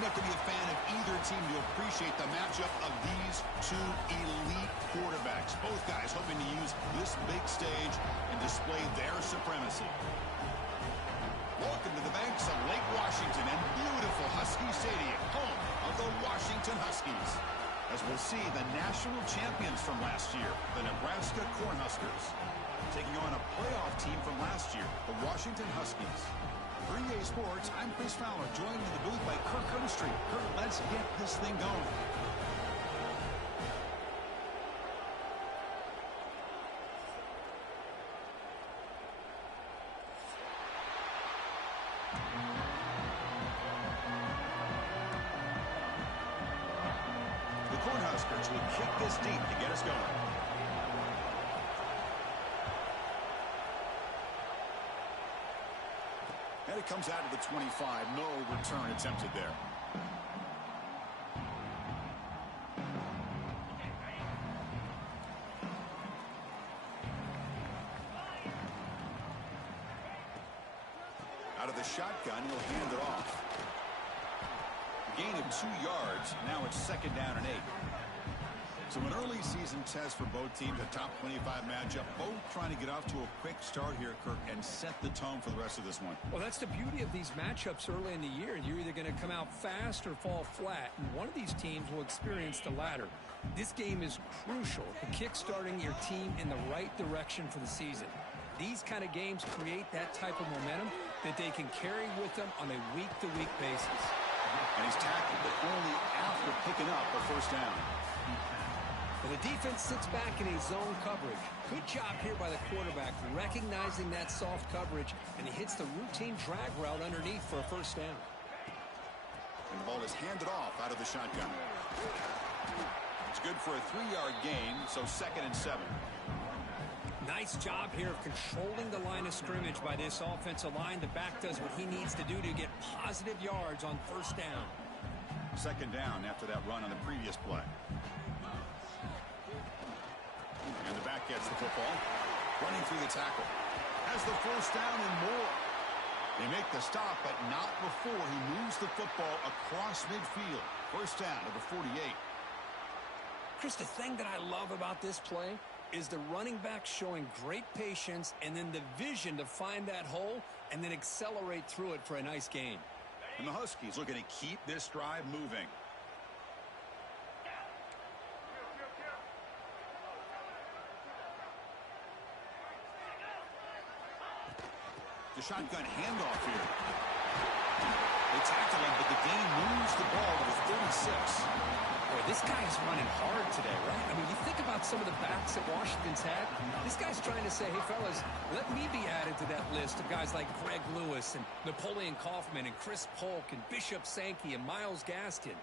don't have to be a fan of either team to appreciate the matchup of these two elite quarterbacks. Both guys hoping to use this big stage and display their supremacy. Welcome to the banks of Lake Washington and beautiful Husky Stadium, home of the Washington Huskies. As we'll see, the national champions from last year, the Nebraska Cornhuskers, taking on a playoff team from last year, the Washington Huskies. 3A Sports, I'm Chris Fowler, joined in the booth by Kirk Herbstreit. Kirk, let's get this thing going. Cornhuskers will kick this deep to get us going. And it comes out of the 25. No return attempted there. Out of the shotgun, he'll hand it off. Gain of 2 yards. Now it's 2nd down and 8. So an early season test for both teams, a top 25 matchup. Both trying to get off to a quick start here, Kirk, and set the tone for the rest of this one. Well, that's the beauty of these matchups early in the year. You're either going to come out fast or fall flat, and one of these teams will experience the latter. This game is crucial to kick-starting your team in the right direction for the season. These kind of games create that type of momentum that they can carry with them on a week-to-week basis. And he's tackled, but only after picking up a 1st down. And the defense sits back in a zone coverage. Good job here by the quarterback, recognizing that soft coverage, and he hits the routine drag route underneath for a 1st down. And the ball is handed off out of the shotgun. It's good for a 3-yard gain, so 2nd and 7. Nice job here of controlling the line of scrimmage by this offensive line. The back does what he needs to do to get positive yards on 1st down. 2nd down after that run on the previous play. And the back gets the football. Running through the tackle. Has the 1st down and more. They make the stop, but not before he moves the football across midfield. 1st down to the 48. Chris, the thing that I love about this play is the running back showing great patience and then the vision to find that hole and then accelerate through it for a nice gain. And the Huskies looking to keep this drive moving. The shotgun handoff here. They tackle him, but the game moves the ball to the 36. Boy, this guy is running hard today, right? I mean, you think about some of the backs that Washington's had. This guy's trying to say, hey, fellas, let me be added to that list of guys like Greg Lewis and Napoleon Kaufman and Chris Polk and Bishop Sankey and Myles Gaskin.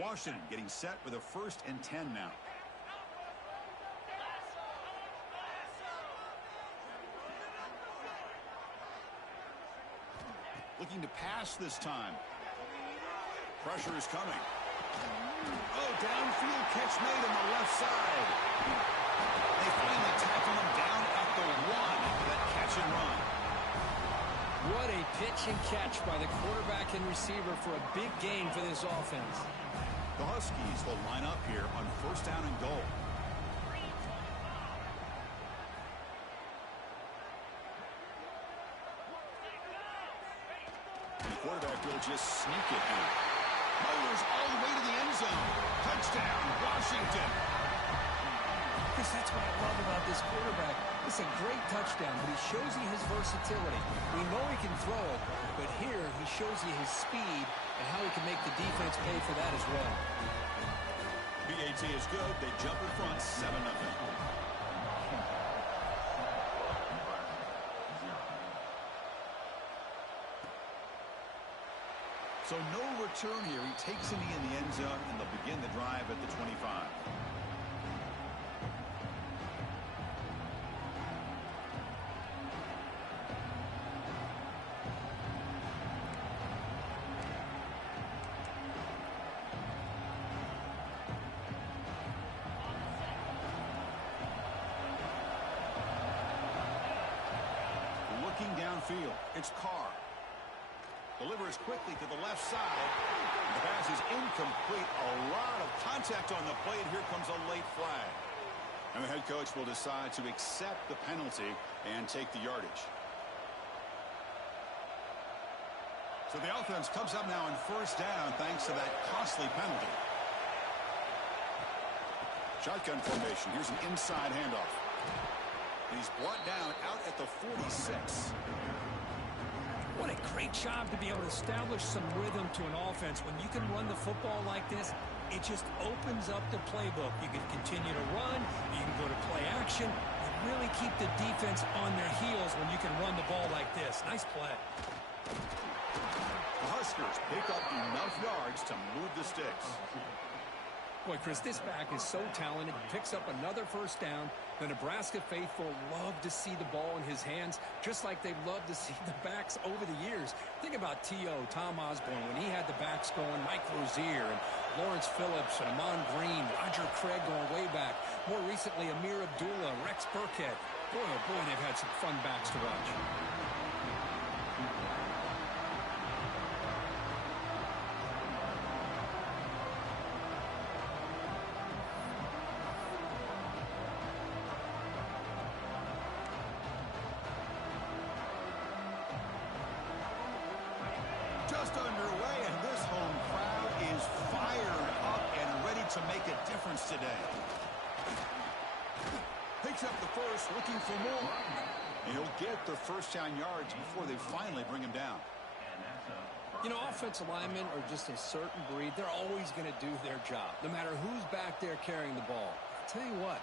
Washington getting set with a 1st and 10 now. Looking to pass this time. Pressure is coming. Oh, downfield catch made on the left side. They finally tackle him down at the 1 for that catch and run. What a pitch and catch by the quarterback and receiver for a big gain for this offense. The Huskies will line up here on 1st down and goal. Quarterback will just sneak it in. Motors all the way to the end zone. Touchdown, Washington. Chris, that's what I love about this quarterback. It's a great touchdown, but he shows you his versatility. We know he can throw it, but here he shows you his speed and how he can make the defense pay for that as well. BAT is good. They jump in front 7-0. So no return here. He takes a knee in the end zone, and they'll begin the drive at the 25. Looking down downfield. It's Carr. Delivers quickly to the left side. The pass is incomplete. A lot of contact on the play, and here comes a late flag. And the head coach will decide to accept the penalty and take the yardage. So the offense comes up now on first down thanks to that costly penalty. Shotgun formation. Here's an inside handoff. And he's brought down out at the 46. What a great job to be able to establish some rhythm to an offense. When you can run the football like this, it just opens up the playbook. You can continue to run. You can go to play action. You really keep the defense on their heels when you can run the ball like this. Nice play. The Huskers pick up enough yards to move the sticks. Boy, Chris, this back is so talented. He picks up another first down. The Nebraska faithful love to see the ball in his hands, just like they've loved to see the backs over the years. Think about T.O., Tom Osborne, when he had the backs going, Mike Rozier, and Lawrence Phillips, and Amon Green, Roger Craig going way back. More recently, Amir Abdullah, Rex Burkhead. Boy, oh boy, they've had some fun backs to watch. Just underway, and this home crowd is fired up and ready to make a difference today. Picks up the first, looking for more. He'll get the first down yards before they finally bring him down. You know, offensive linemen are just a certain breed. They're always going to do their job, no matter who's back there carrying the ball. I'll tell you what,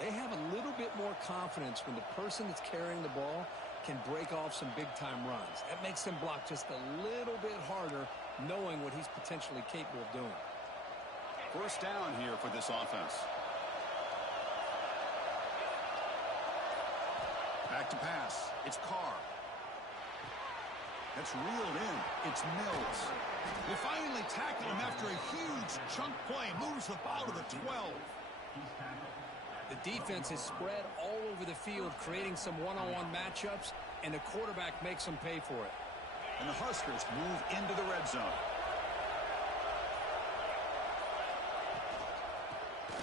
they have a little bit more confidence when the person that's carrying the ball can break off some big-time runs. That makes them block just a little bit harder, knowing what he's potentially capable of doing. First down here for this offense. Back to pass. It's Carr. That's reeled in. It's Mills. They finally tackle him after a huge chunk play. Moves the ball to the 12. The defense is spread all over the field, creating some one-on-one matchups, and the quarterback makes them pay for it. And the Huskers move into the red zone.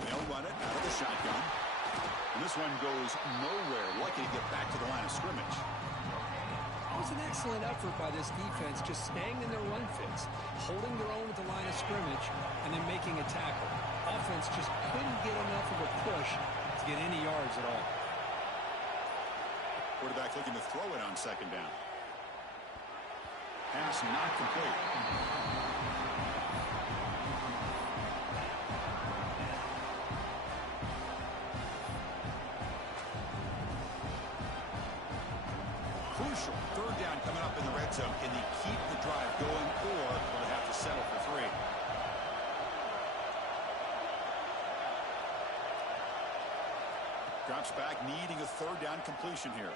They'll run it out of the shotgun. And this one goes nowhere. Lucky to get back to the line of scrimmage. It was an excellent effort by this defense, just staying in their run fits, holding their own at the line of scrimmage, and then making a tackle. Offense just couldn't get enough of a push to get any yards at all. Quarterback looking to throw it on second down. Pass not complete. Crucial third down coming up in the red zone. Can they keep the drive going, or will they have to settle for 3? Drops back, needing a third down completion here.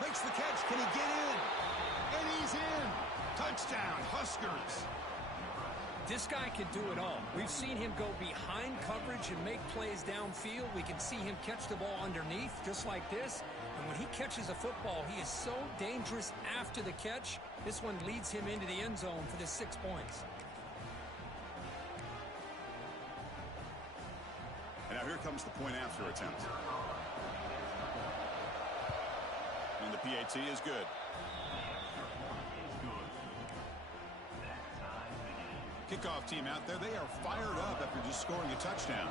Makes the catch. Can he get in? And he's in. Touchdown, Huskers. This guy can do it all. We've seen him go behind coverage and make plays downfield. We can see him catch the ball underneath, just like this. And when he catches a football, he is so dangerous after the catch. This one leads him into the end zone for the 6 points. And now here comes the point after attempt. And the PAT is good. Kickoff team out there, they are fired up after just scoring a touchdown.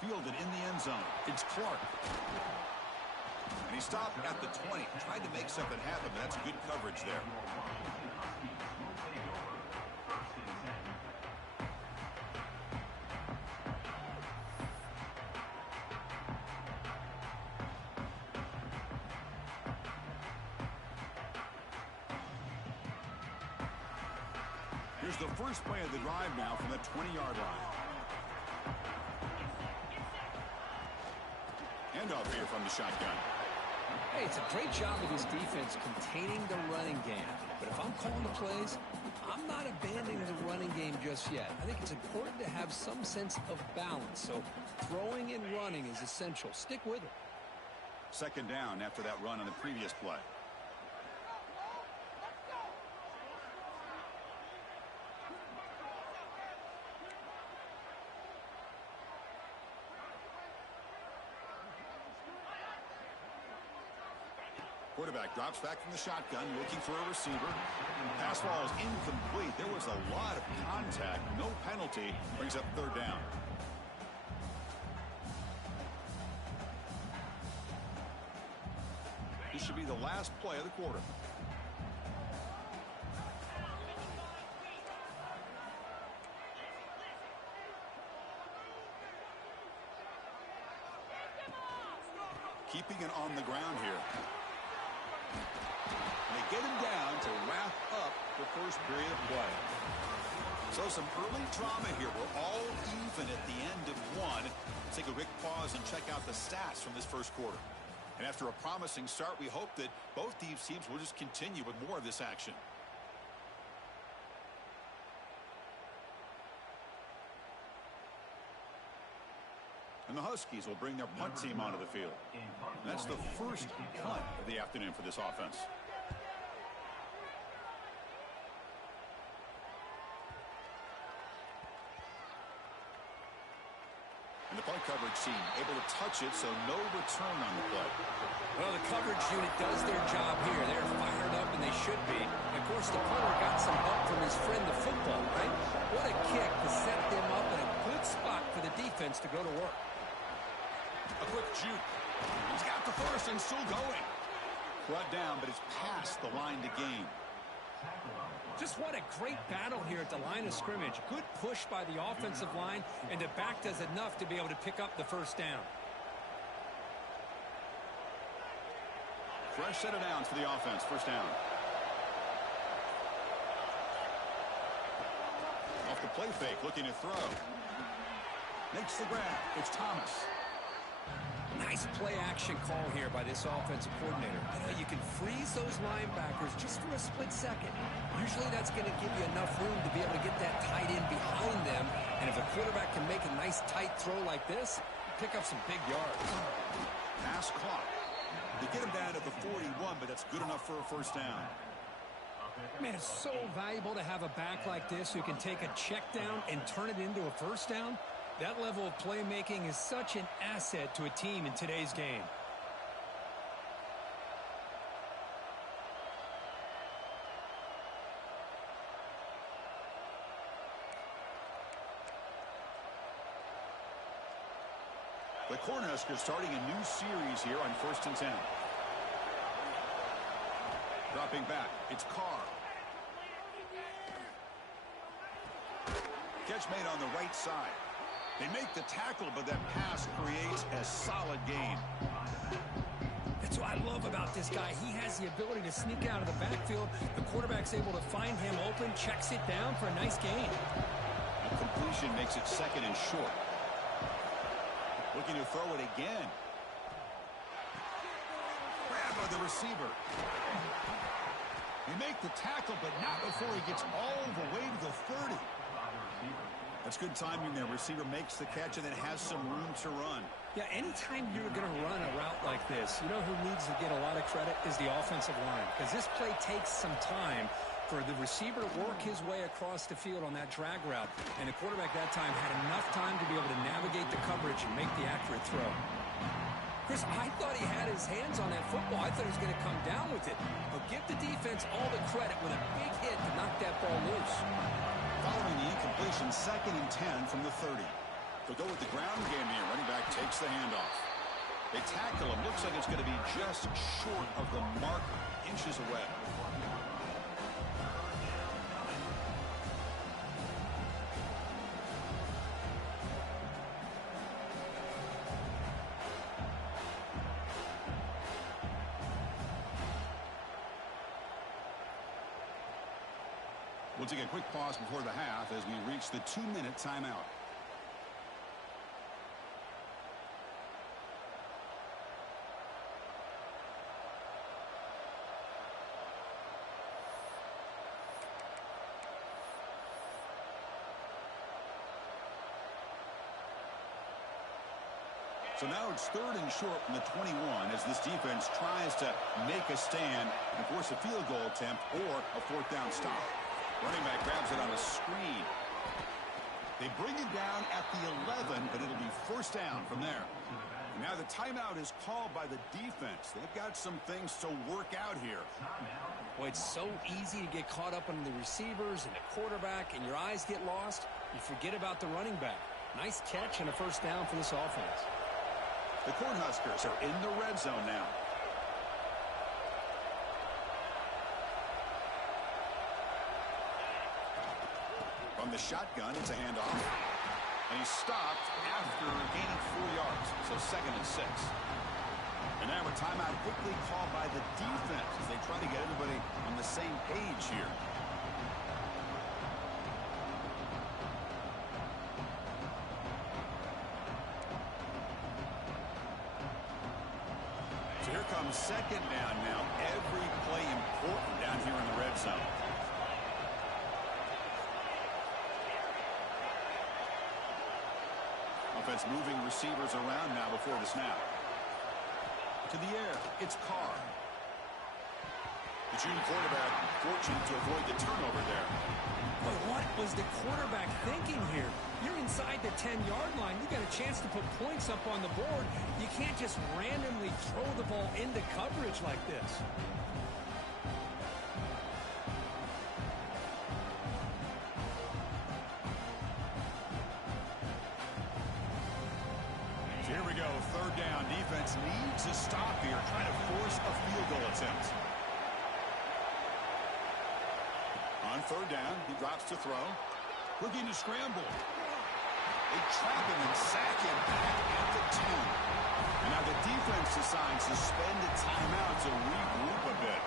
Fielded in the end zone. It's Clark. And he stopped at the 20. Tried to make something happen, but that's good coverage there. Here's the first play of the drive now from the 20-yard line. Handoff here from the shotgun. Hey, it's a great job of this defense containing the running game. But if I'm calling the plays, I'm not abandoning the running game just yet. I think it's important to have some sense of balance. So throwing and running is essential. Stick with it. Second down after that run on the previous play. Quarterback drops back from the shotgun, looking for a receiver. Pass ball is incomplete. There was a lot of contact. No penalty. Brings up third down. This should be the last play of the quarter. Keeping it on the ground here. They get him down to wrap up the first period of play. So some early drama here. We're all even at the end of one. Let's take a quick pause and check out the stats from this first quarter. And after a promising start, we hope that both these teams will just continue with more of this action. And the Huskies will bring their punt team onto the field. And that's the first punt of the afternoon for this offense. And the punt coverage team able to touch it, so no return on the play. Well, the coverage unit does their job here. They're fired up, and they should be. And of course, the punter got some help from his friend, the football, right? What a kick to set them up in a good spot for the defense to go to work. A quick juke. He's got the first and still going. Brought down, but it's past the line to gain. Just what a great battle here at the line of scrimmage. Good push by the offensive line, and the back does enough to be able to pick up the first down. Fresh set of downs for the offense. First down. Off the play fake, looking to throw. Makes the grab. It's Thomas. Nice play-action call here by this offensive coordinator. You know, you can freeze those linebackers just for a split second. Usually that's going to give you enough room to be able to get that tight end behind them. And if a quarterback can make a nice tight throw like this, pick up some big yards. Pass clock. They get him down at the 41, but that's good enough for a first down. Man, it's so valuable to have a back like this who can take a check down and turn it into a first down. That level of playmaking is such an asset to a team in today's game. The Cornhuskers starting a new series here on 1st and 10. Dropping back, it's Carr. Catch made on the right side. They make the tackle, but that pass creates a solid gain. That's what I love about this guy. He has the ability to sneak out of the backfield. The quarterback's able to find him open, checks it down for a nice gain. A completion makes it second and short. Looking to throw it again. Grab by the receiver. They make the tackle, but not before he gets all the way to the 30. That's good timing there. Receiver makes the catch and then has some room to run. Yeah, anytime you're going to run a route like this, you know who needs to get a lot of credit is the offensive line. Because this play takes some time for the receiver to work his way across the field on that drag route. And the quarterback that time had enough time to be able to navigate the coverage and make the accurate throw. Chris, I thought he had his hands on that football. I thought he was going to come down with it. But give the defense all the credit with a big hit to knock that ball loose. Following the incompletion, 2nd and 10 from the 30. They'll go with the ground game here. Running back takes the handoff. They tackle him. Looks like it's going to be just short of the mark, inches away. We'll take a quick pause before the half as we reach the 2-minute timeout. So now it's 3rd and short from the 21 as this defense tries to make a stand and force a field goal attempt or a 4th down stop. Running back grabs it on a screen. They bring it down at the 11, but it'll be 1st down from there. And now the timeout is called by the defense. They've got some things to work out here. Well, it's so easy to get caught up on the receivers and the quarterback, and your eyes get lost. You forget about the running back. Nice catch and a 1st down for this offense. The Cornhuskers are in the red zone now. From the shotgun, it's a handoff. And he's stopped after gaining 4 yards. So 2nd and 6. And now a timeout quickly called by the defense as they try to get everybody on the same page here. So here comes 2nd down now. Every play important down here in the red zone. Offense moving receivers around now before the snap. To the air, it's Carr. The junior quarterback fortunate to avoid the turnover there. But what was the quarterback thinking here? You're inside the 10-yard line. You got a chance to put points up on the board. You can't just randomly throw the ball into coverage like this. Here we go, 3rd down. Defense needs a stop here, trying to force a field goal attempt. On 3rd down, he drops to throw. Looking to scramble. They trap him and sack him back at the 10. And now the defense decides to spend a timeout to regroup a bit.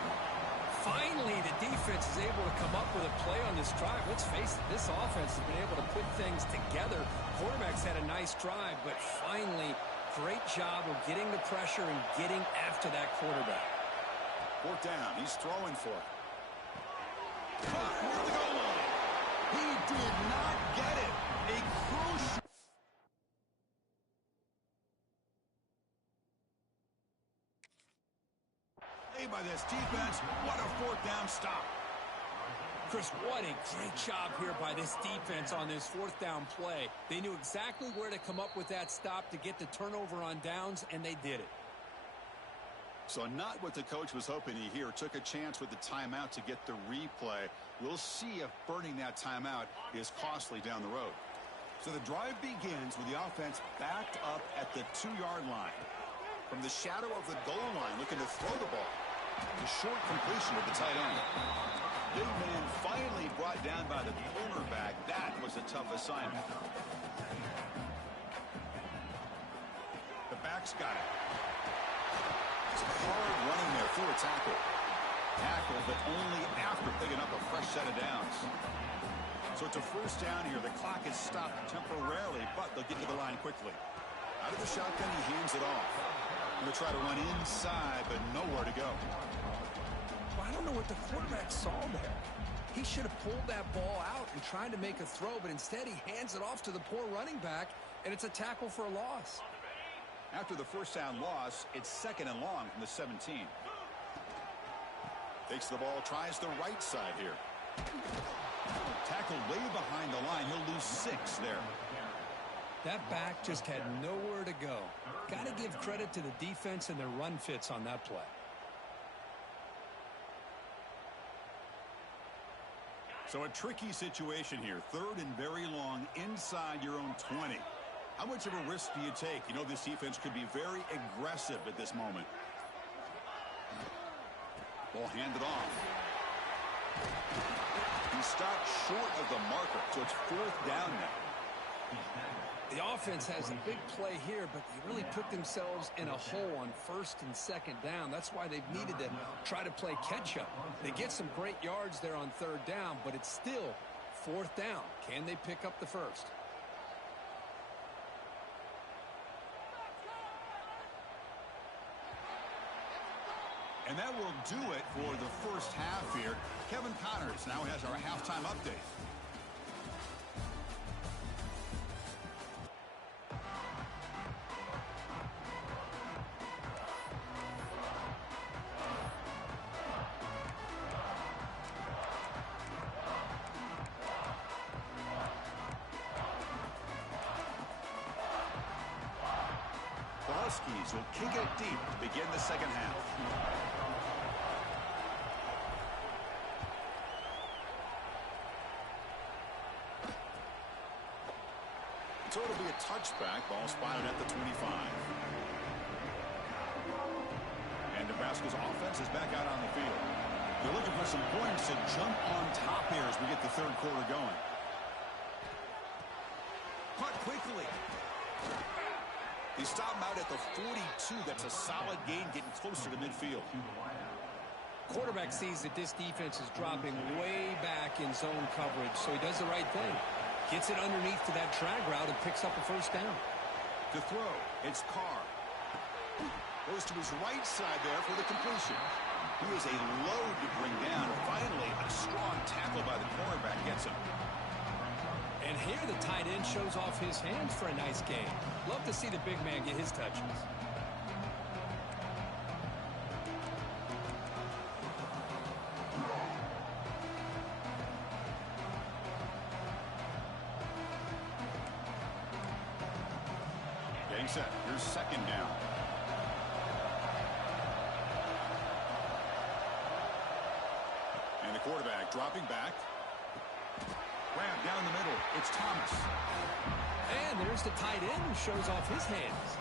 Finally, the defense is able to come up with a play on this drive. Let's face it, this offense has been able to put things together. Quarterback's had a nice drive, but finally, great job of getting the pressure and getting after that quarterback. 4th down, he's throwing for it. Caught near the goal line. He did not get it. A crucial play by this defense. What a 4th down stop. Chris, what a great job here by this defense on this 4th down play. They knew exactly where to come up with that stop to get the turnover on downs, and they did it. So not what the coach was hoping to hear. Took a chance with the timeout to get the replay. We'll see if burning that timeout is costly down the road. So the drive begins with the offense backed up at the 2-yard line. From the shadow of the goal line, looking to throw the ball. The short completion of the tight end. Big man finally brought down by the cornerback. That was a tough assignment. The back's got it. It's hard running there through a tackle. Tackle, but only after picking up a fresh set of downs. So it's a 1st down here. The clock is stopped temporarily, but they'll get to the line quickly. Out of the shotgun, he hands it off. Going to try to run inside, but nowhere to go. Well, I don't know what the quarterback saw there. He should have pulled that ball out and tried to make a throw, but instead he hands it off to the poor running back, and it's a tackle for a loss. After the 1st down loss, it's 2nd and long from the 17. Takes the ball, tries the right side here. Tackle way behind the line. He'll lose 6 there. That back just had nowhere to go. Got to give credit to the defense and their run fits on that play. So a tricky situation here. 3rd and very long inside your own 20. How much of a risk do you take? You know this defense could be very aggressive at this moment. Ball handed off. He stopped short of the marker, so it's 4th down now. The offense has a big play here, but they really put themselves in a hole on 1st and 2nd down. That's why they've needed to try to play catch-up. They get some great yards there on 3rd down, but it's still 4th down. Can they pick up the 1st? And that will do it for the 1st half here. Kevin Connors now has our halftime update. Huskies will kick it deep to begin the second half. So it'll be a touchback. Ball spotted at the 25. And Nebraska's offense is back out on the field. They're looking for some points to jump on top here as we get the third quarter going. Caught quickly. They stop him out at the 42. That's a solid gain, getting closer to midfield. Quarterback sees that this defense is dropping way back in zone coverage, so he does the right thing. Gets it underneath to that drag route and picks up a first down. To throw, it's Carr. Goes to his right side there for the completion. He is a load to bring down. Finally, a strong tackle by the cornerback gets him. And here the tight end shows off his hands for a nice game. Love to see the big man get his touches. Getting set. Here's second down. And the quarterback dropping back. Grab down the middle. It's Thomas. And there's the tight end who shows off his hands.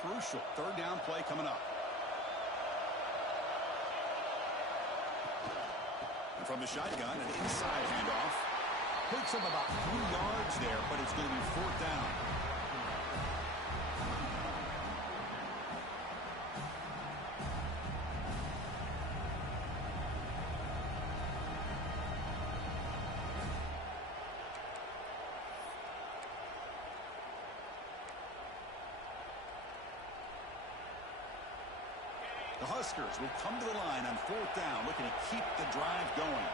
Crucial third down play coming up. And from the shotgun, an inside handoff. Picks up about 3 yards there, but it's going to be fourth down. The Huskers will come to the line on fourth down, looking to keep the drive going.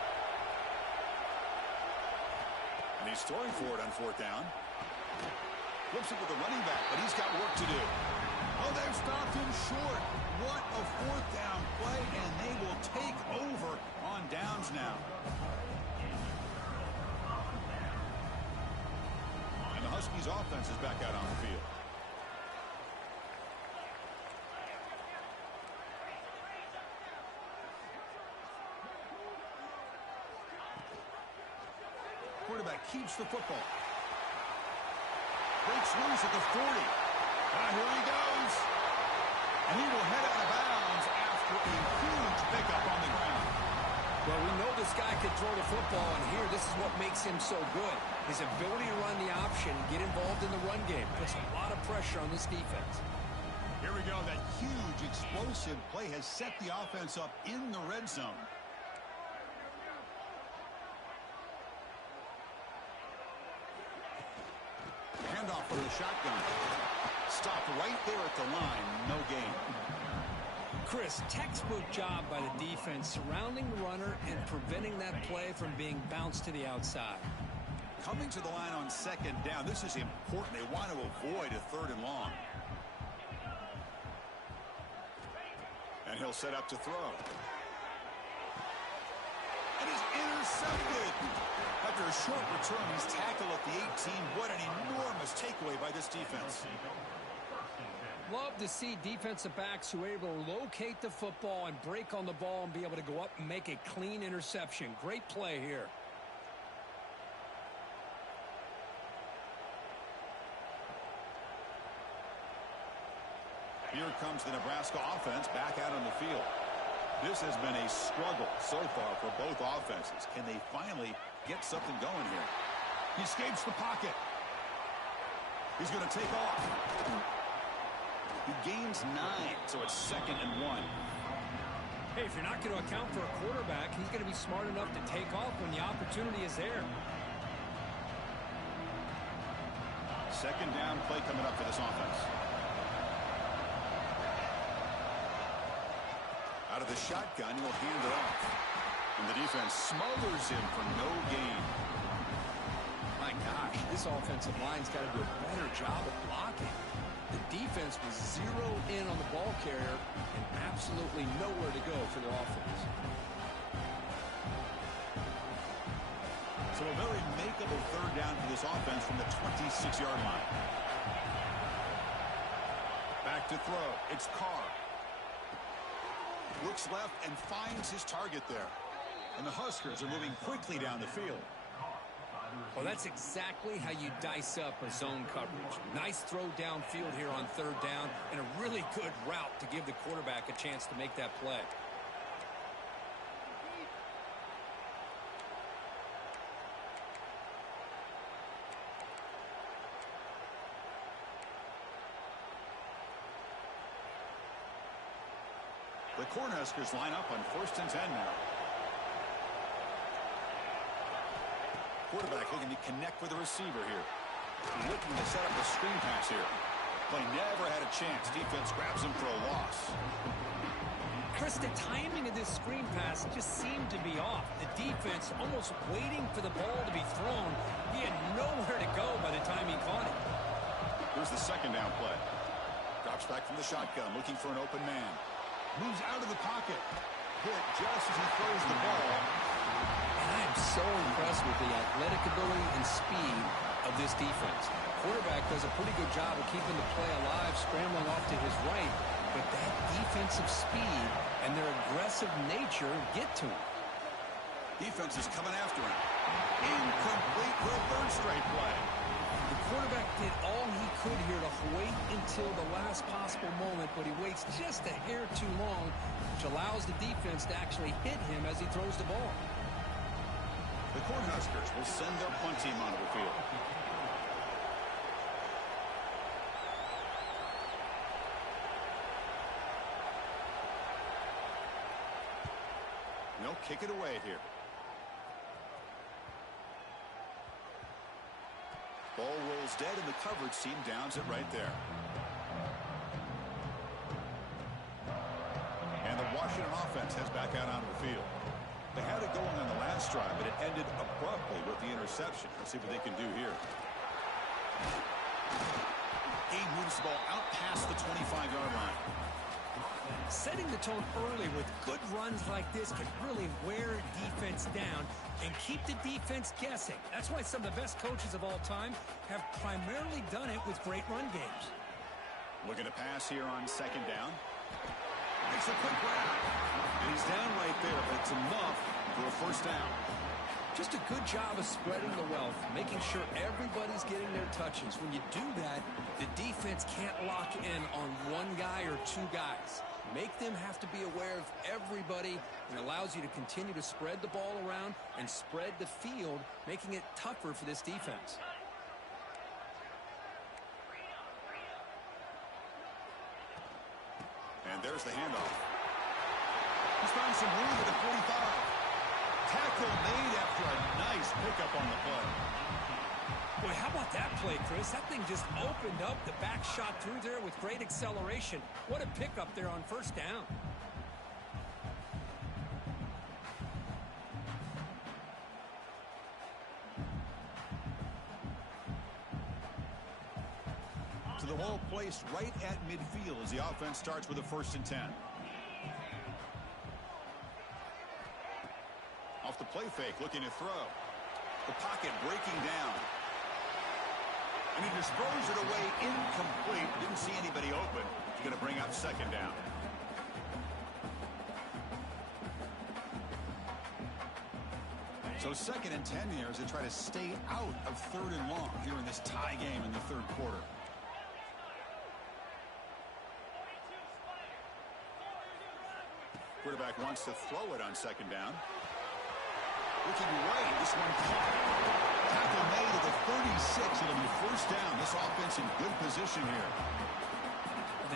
And he's throwing for it on fourth down. Flips it with the running back, but he's got work to do. Oh, they've stopped him short. What a fourth down play, and they will take over on downs now. And the Huskies offense is back out on the field. Quarterback keeps the football. Breaks loose at the 40. Here he goes. And he will head out of bounds after a huge pickup on the ground. Well, we know this guy can throw the football, and here, this is what makes him so good. His ability to run the option, get involved in the run game. Puts a lot of pressure on this defense. Here we go. That huge explosive play has set the offense up in the red zone. Handoff for the shotgun. Stopped right there at the line. No gain. Chris, textbook job by the defense surrounding the runner and preventing that play from being bounced to the outside. Coming to the line on second down. This is important. They want to avoid a third and long. And he'll set up to throw. And he's intercepted. After a short return, he's tackled at the 18. What an enormous takeaway by this defense. Love to see defensive backs who are able to locate the football and break on the ball and be able to go up and make a clean interception. Great play here. Here comes the Nebraska offense back out on the field. This has been a struggle so far for both offenses. Can they finally get something going here? He escapes the pocket. He's going to take off. He gains 9, so it's 2nd and 1. Hey, if you're not going to account for a quarterback, he's going to be smart enough to take off when the opportunity is there. Second down play coming up for this offense. Out of the shotgun, he will hand it off. And the defense smothers him for no gain. My gosh, this offensive line's got to do a better job of blocking. The defense was zeroed in on the ball carrier and absolutely nowhere to go for the offense. So a very makeable third down for this offense from the 26-yard line. Back to throw. It's Carr. Looks left and finds his target there. And the Huskers are moving quickly down the field. Well, that's exactly how you dice up a zone coverage. Nice throw downfield here on third down and a really good route to give the quarterback a chance to make that play. The Cornhuskers line up on 1st and 10 now. Quarterback looking to connect with the receiver here. Looking to set up a screen pass here. Play never had a chance. Defense grabs him for a loss. Chris, the timing of this screen pass just seemed to be off. The defense almost waiting for the ball to be thrown. He had nowhere to go by the time he caught it. Here's the second down play. Drops back from the shotgun, looking for an open man. Moves out of the pocket. Hit just as he throws the ball. And I am so impressed with the athletic ability and speed of this defense. Quarterback does a pretty good job of keeping the play alive, scrambling off to his right. But that defensive speed and their aggressive nature get to him. Defense is coming after him. Incomplete for a third straight play. The quarterback did all he could here to wait until the last possible moment, but he waits just a hair too long, which allows the defense to actually hit him as he throws the ball. The Cornhuskers will send their punt team onto the field. They'll kick it away here. Ball rolls dead, and the coverage team downs it right there. And the Washington offense heads back out onto the field. They had it going on the last drive, but it ended abruptly with the interception. Let's see what they can do here. He moves the ball out past the 25-yard line. Setting the tone early with good runs like this can really wear defense down and keep the defense guessing. That's why some of the best coaches of all time have primarily done it with great run games. Looking to pass here on second down. Makes a quick grab. And he's down right there, but it's enough for a first down. Just a good job of spreading the wealth, making sure everybody's getting their touches. When you do that, the defense can't lock in on one guy or two guys. Make them have to be aware of everybody, and allows you to continue to spread the ball around and spread the field, making it tougher for this defense. And there's the handoff. He's found some room at the 45. Tackle made after a nice pickup on the play. Boy, how about that play, Chris? That thing just opened up. The back shot through there with great acceleration. What a pickup there on first down. So the ball placed right at midfield as the offense starts with a 1st and 10. Off the play fake, looking to throw. The pocket breaking down. And he just throws it away incomplete. Didn't see anybody open. He's going to bring up second down. So 2nd and 10 here as they try to stay out of 3rd and long here in this tie game in the 3rd quarter. Quarterback wants to throw it on 2nd down. Looking right, this one caught. Tackle made at the 36. It'll be 1st down. This offense in good position here.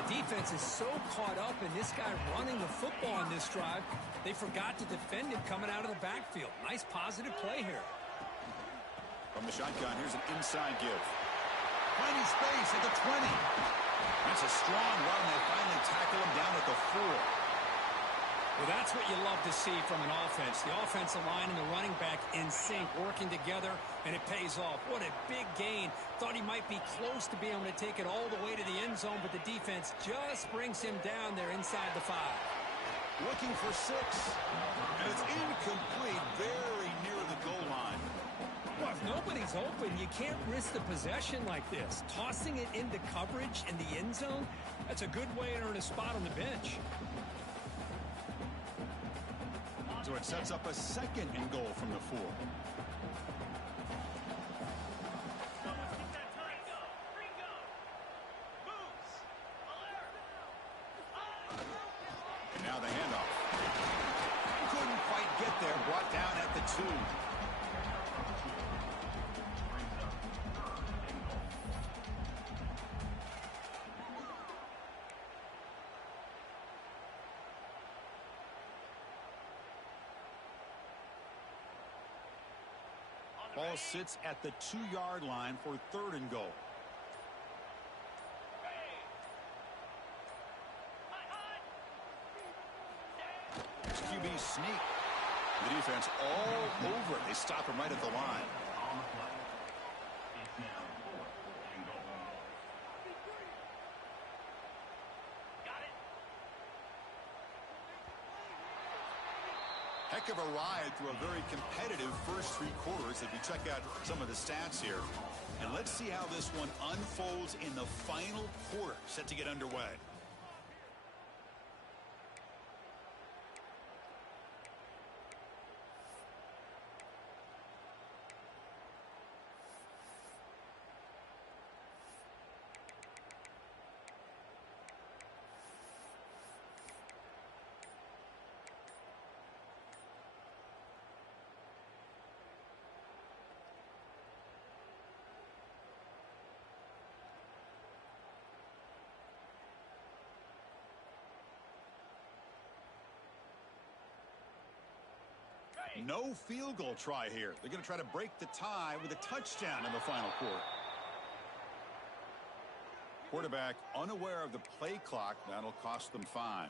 The defense is so caught up in this guy running the football on this drive, they forgot to defend him coming out of the backfield. Nice positive play here. From the shotgun, here's an inside give. Finding space at the 20. That's a strong run. They finally tackle him down at the 4. Well, that's what you love to see from an offense. The offensive line and the running back in sync, working together, and it pays off. What a big gain. Thought he might be close to being able to take it all the way to the end zone, but the defense just brings him down there inside the 5. Looking for 6. And it's incomplete, very near the goal line. Well, if nobody's open, you can't risk the possession like this. Tossing it into coverage in the end zone, that's a good way to earn a spot on the bench. So it sets up a 2nd and goal from the 4. And now the handoff. Couldn't quite get there. Brought down at the 2. Ball sits at the 2-yard line for 3rd and goal. QB sneak. The defense all over it. They stop him right at the line. Heck of a ride through a very competitive first 3 quarters as we check out some of the stats here. And let's see how this one unfolds in the final quarter, set to get underway. No field goal try here. They're going to try to break the tie with a touchdown in the final quarter. Quarterback unaware of the play clock. That'll cost them 5.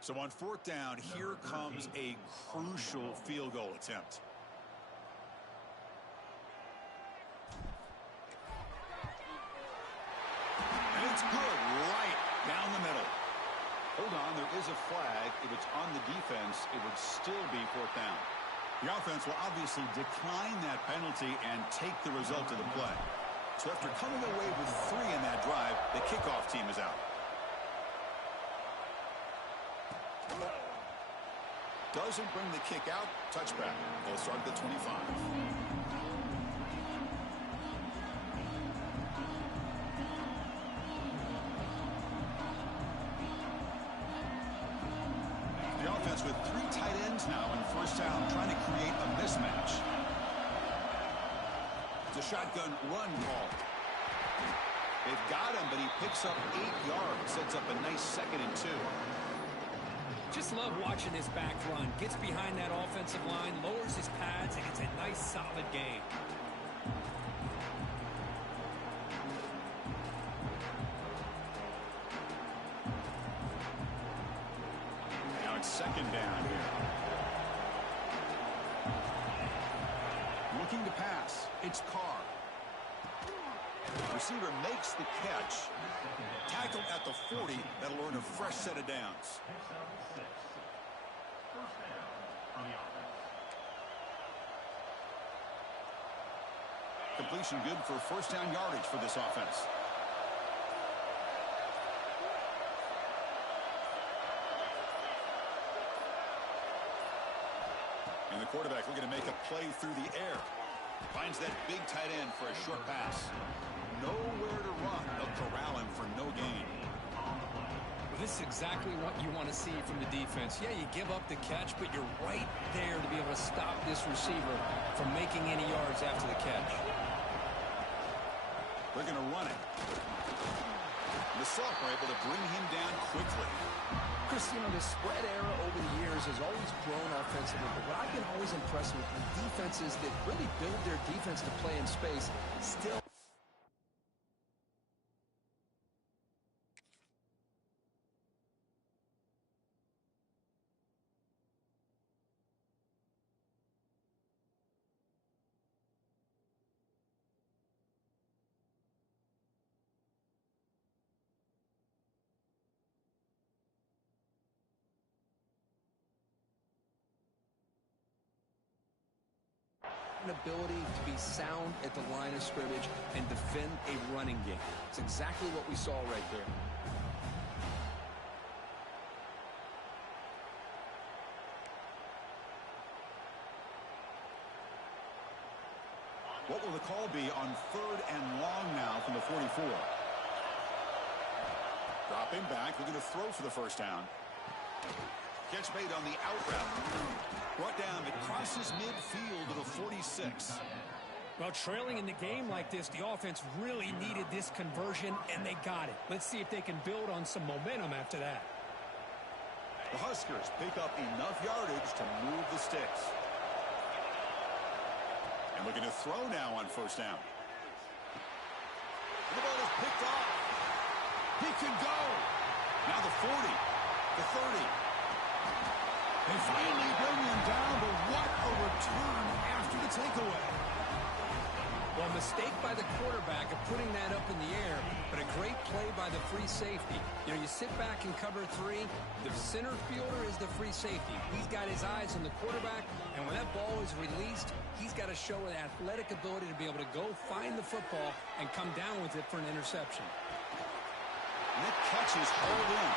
So on 4th down, here comes a crucial field goal attempt. It's good, right down the middle. Hold on, there is a flag. If it's on the defense, it would still be 4th down. The offense will obviously decline that penalty and take the result of the play. So after coming away with 3 in that drive, the kickoff team is out. Doesn't bring the kick out. Touchback. They'll start at the 25. With 3 tight ends now in 1st down, trying to create a mismatch. It's a shotgun run call. They've got him, but he picks up 8 yards, sets up a nice 2nd and 2. Just love watching this back run. Gets behind that offensive line, lowers his pads, and it's a nice, solid game. Now it's 2nd down here. Looking to pass. It's Carr. Receiver makes the catch. Tackled at the 40. That'll earn a fresh set of downs. Completion good for 1st down yardage for this offense. And the quarterback looking to make a play through the air. Finds that big tight end for a short pass. Nowhere to run. They'll corral him for no gain. Well, this is exactly what you want to see from the defense. Yeah, you give up the catch, but you're right there to be able to stop this receiver from making any yards after the catch. They're going to run it. The Silk were able to bring him down quickly. Chris, you know, the spread era over the years has always grown offensively, but what I've been always impressed with defenses that really build their defense to play in space still an ability to be sound at the line of scrimmage and defend a running game. It's exactly what we saw right there. What will the call be on 3rd and long now from the 44? Dropping back, looking to throw for the first down. Catch made on the out route. Brought down, it crosses midfield to the 46. Well, trailing in the game like this, the offense really needed this conversion, and they got it. Let's see if they can build on some momentum after that. The Huskers pick up enough yardage to move the sticks. And looking to throw now on first down. The ball is picked off. He can go. Now the 40, the 30. They finally bring him down, but what a return after the takeaway. Well, a mistake by the quarterback of putting that up in the air, but a great play by the free safety. You know, you sit back and cover 3. The center fielder is the free safety. He's got his eyes on the quarterback, and when that ball is released, he's got to show an athletic ability to be able to go find the football and come down with it for an interception. And that catch is hauled in.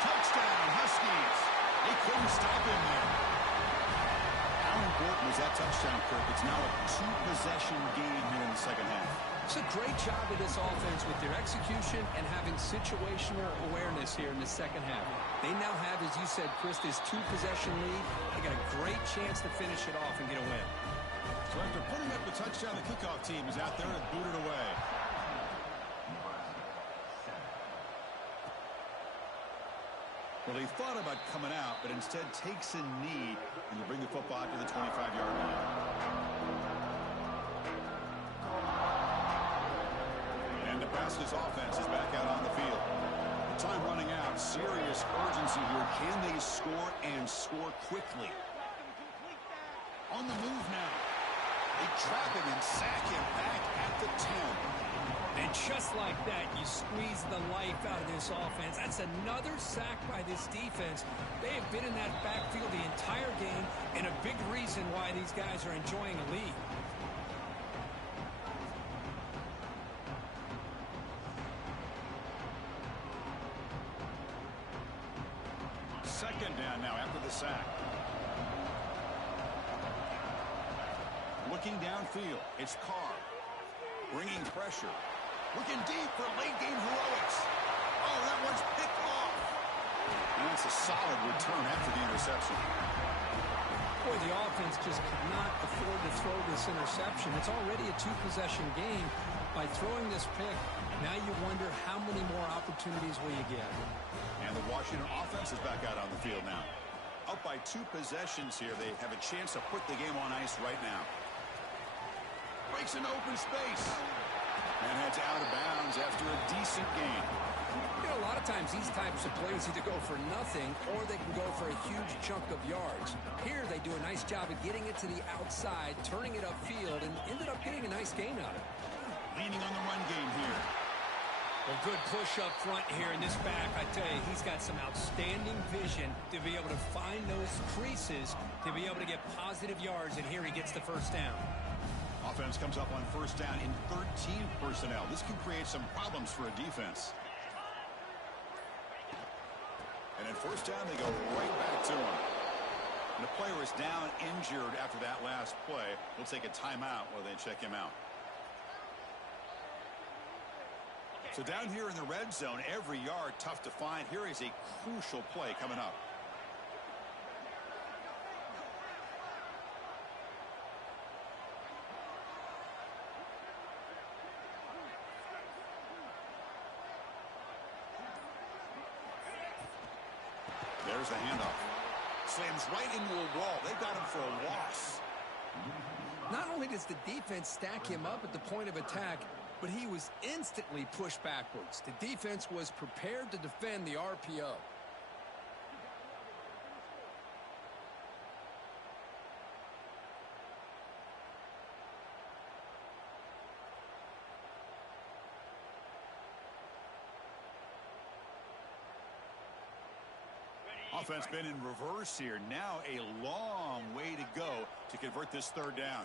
Touchdown, Huskies. They couldn't stop him there. How important was that touchdown, Kirk? It's now a 2-possession game here in the second half. It's a great job of this offense with their execution and having situational awareness here in the second half. They now have, as you said, Chris, this 2-possession lead. They got a great chance to finish it off and get a win. So after putting up the touchdown, the kickoff team is out there and booted away. Well, he thought about coming out, but instead takes a knee and you bring the football out to the 25-yard line. And Nebraska's offense is back out on the field. Time running out. Serious urgency here. Can they score and score quickly? On the move now. They trap him and sack him back at the 10. And just like that, you squeeze the life out of this offense. That's another sack by this defense. They have been in that backfield the entire game, and a big reason why these guys are enjoying a lead. Second down now after the sack. Looking downfield, it's Carr. Bringing pressure. Looking deep for late-game heroics. Oh, that one's picked off. And it's a solid return after the interception. Boy, the offense just could not afford to throw this interception. It's already a 2-possession game. By throwing this pick, now you wonder how many more opportunities will you get. And the Washington offense is back out on the field now. Up by 2 possessions here. They have a chance to put the game on ice right now. Breaks an open space. And heads out of bounds after a decent game. You know, a lot of times these types of plays either go for nothing or they can go for a huge chunk of yards. Here they do a nice job of getting it to the outside, turning it upfield, and ended up getting a nice gain out of it. Leaning on the run game here. Well, good push up front here in this back. I tell you, he's got some outstanding vision to be able to find those creases, to be able to get positive yards, and here he gets the first down. Offense comes up on first down in 13 personnel. This can create some problems for a defense. And at first down, they go right back to him. And the player is down injured after that last play. We'll take a timeout while they check him out. So down here in the red zone, every yard tough to find. Here is a crucial play coming up. Here's the handoff. Slams right into a wall. They got him for a loss. Not only does the defense stack him up at the point of attack, but he was instantly pushed backwards. The defense was prepared to defend the RPO. Offense been in reverse here. Now a long way to go to convert this third down.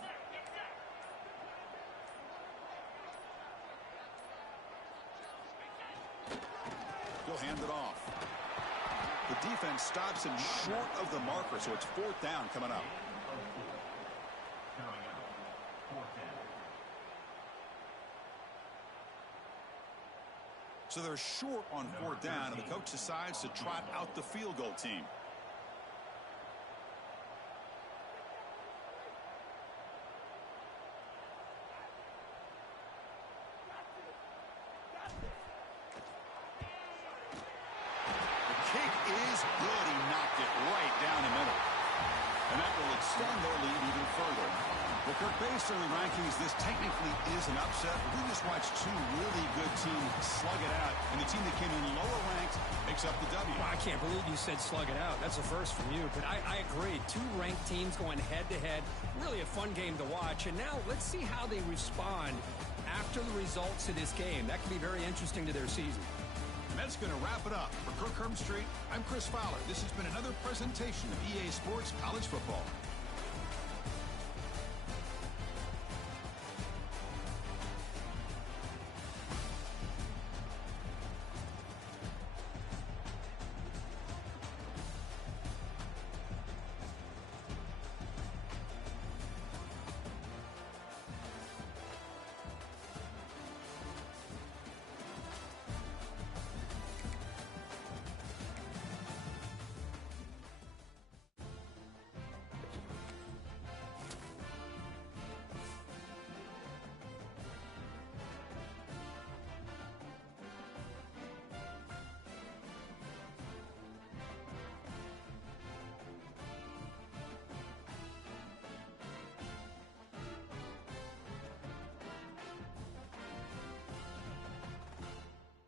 He'll hand it off. The defense stops him short of the marker, so it's fourth down coming up. So they're short on fourth down, and the coach decides to trot out the field goal team. The kick is good. He knocked it right down the middle. And that will extend their lead even further. Well, Kirk, based on the rankings, this technically is an upset. We just watched two really good teams slug it out, and the team that came in lower ranked picks up the W. Well, I can't believe you said slug it out. That's a first from you, but I agree. Two ranked teams going head-to-head. Really a fun game to watch. And now let's see how they respond after the results of this game. That can be very interesting to their season. And that's going to wrap it up. For Kirk Street, I'm Chris Fowler. This has been another presentation of EA Sports College Football.